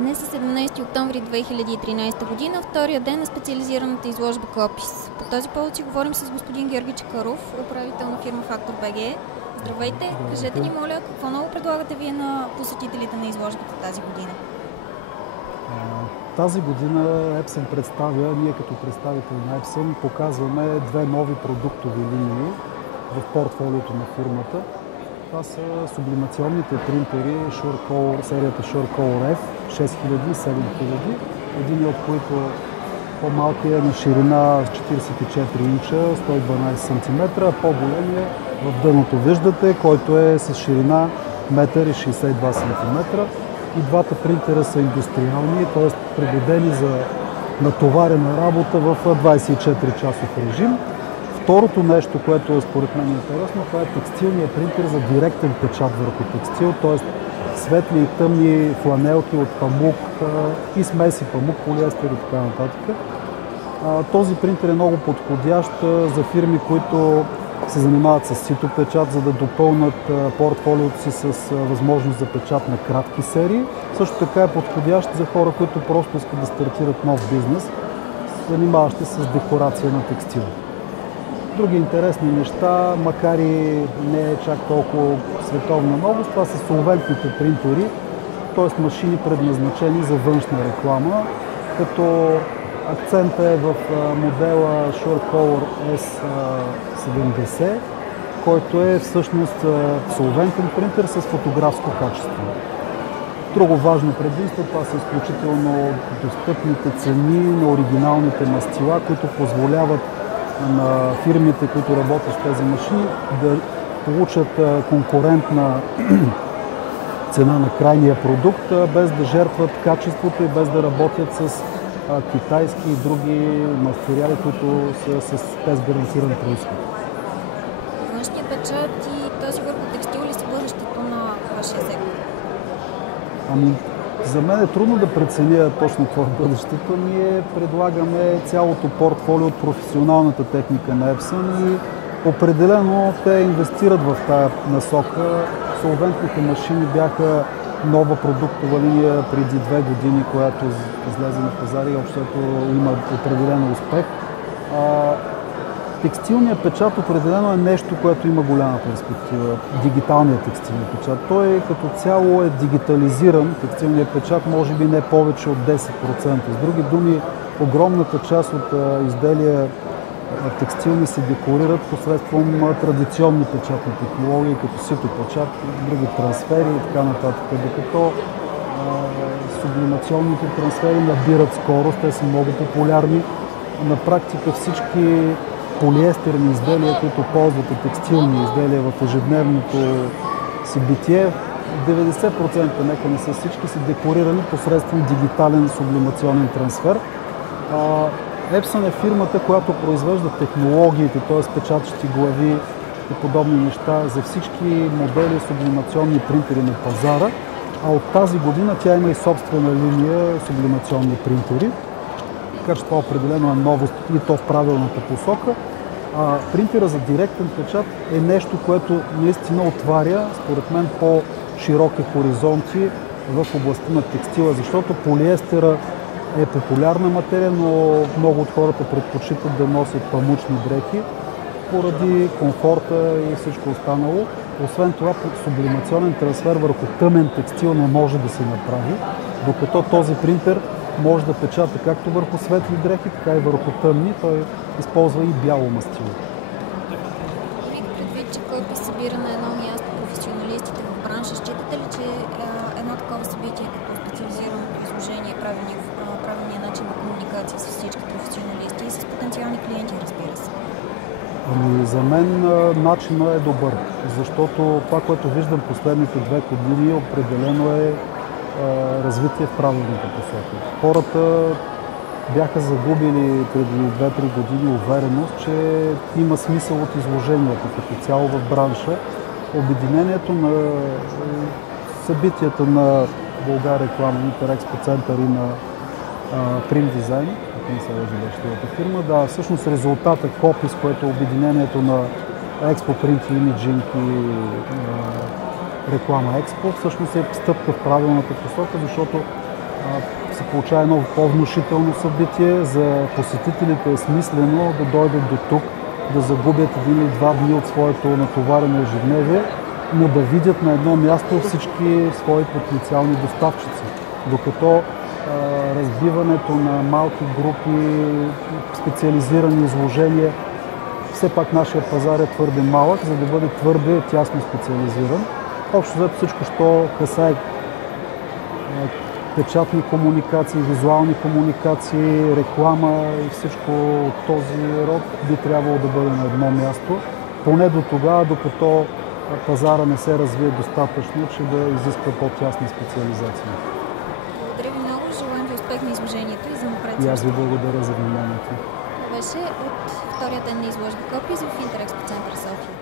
Днес е 17 октомври 2013 година, втория ден на специализираната изложба Клопис. По този повод си говорим с господин Георги Чакъров, управител на фирма Фактор БГ. Здравейте! Кажете ни, моля, какво ново предлагате вие на посетителите на изложбата тази година? Тази година Epson представя, ние като представители на Epson показваме две нови продуктови линии в портфолиото на фирмата. Това са сублимационните принтери серията SureColor F 6000 и 7000. Един от които по-малкият е на ширина 44 инча, 112 см, а по-големия в дъното виждате, който е с ширина 1,62 см. И двата принтера са индустриални, т.е. пригодени за натоварена работа в 24-часов режим. Второто нещо, което според мен е интересно, това е текстилният принтер за директен печат върху текстил, т.е. светли и тъмни фланелки от памук и смеси памук, полиестер и така нататък. Този принтер е много подходящ за фирми, които се занимават с ситопечат, за да допълнат портфолиото си с възможност за печат на кратки серии. Също така е подходящ за хора, които просто искат да стартират нов бизнес, занимаващи се с декорация на текстил. Други интересни неща, макар и не е чак толкова световна новост, това са солвентните принтери, т.е. машини предназначени за външна реклама, като акцентът е в модела SureColor S70, който е всъщност солвентен принтер с фотографско качество. Друго важно предимство, това са изключително достъпните цени на оригиналните мастила, които позволяват на фирмите, които работят с тези машини, да получат конкурентна цена на крайния продукт, без да жертват качеството и без да работят с китайски и други материали, които са с без гарантиран произход. Външният печат и този върху текстил ли са бъдещето на вашия сектор? За мен е трудно да преценя точно какво е бъдещето. Ние предлагаме цялото портфолио от професионалната техника на Epson и определено те инвестират в тая насока. Солвентните машини бяха нова продуктова линия преди 2 години, която излезе на пазара и общото има определен успех. Текстилният печат определено е нещо, което има голяма перспектива. Дигиталният текстилен печат. Той като цяло е дигитализиран. Текстилният печат може би не повече от 10%. С други думи, огромната част от изделия текстилни се декорират посредством традиционни печатни технологии, като ситопечат, други трансфери и така нататък. Докато сублимационните трансфери набират скорост, те са много популярни. На практика всички полиестерни изделия, които ползвате текстилни изделия в ежедневното си битие, 90%, нека не са всички, са декорирани посредством дигитален сублимационен трансфер. Epson е фирмата, която произвежда технологиите, т.е. печатащи глави и подобни неща за всички модели сублимационни принтери на пазара, а от тази година тя има и собствена линия сублимационни принтери. Така че това определено е новост и то в правилната посока. Принтера за директен печат е нещо, което наистина отваря, според мен, по-широки хоризонти в областта на текстила, защото полиестера е популярна материя, но много от хората предпочитат да носят памучни дрехи поради комфорта и всичко останало. Освен това, сублимационен трансфер върху тъмен текстил не може да се направи, докато този принтер може да печата както върху светли дрехи, така и върху тъмни. Той използва и бяло мастило. Имайки предвид, че Клопис събира на едно място професионалистите в бранша, считате ли, че едно такова събитие като специализираното изложение е правилният начин на комуникация с всички професионалисти и с потенциални клиенти, разбира се? За мен начинът е добър, защото това, което виждам последните 2 години, определено е развитие в правилната посока. Хората бяха загубили преди 2-3 години увереност, че има смисъл от изложението като цяло в бранша. Обединението на събитията на България Реклама, Интерекспо център и на Print Design, ако не се лъжа фирма, да, всъщност резултата Клопис, което е обединението на Expo Print Imaging и Реклама Експо, всъщност е стъпка в правилната посока, защото се получава едно по-внушително събитие. За посетителите е смислено да дойдат до тук, да загубят 1 или 2 дни от своето натоварено ежедневие, но да видят на едно място всички свои потенциални доставчици. Докато разбиването на малки групи, специализирани изложения, все пак нашия пазар е твърде малък, за да бъде твърде тясно специализиран. Общо взето всичко, що касае печатни комуникации, визуални комуникации, реклама и всичко от този род би трябвало да бъде на едно място. Поне до тогава, докато пазара не се развие достатъчно, че да изисква по-тясна специализация. Благодаря ви много, желаем ви успех на изложението и за напред. И аз ви благодаря за вниманието. Това беше от втория ден на изложба Копис в Интерекспо център София.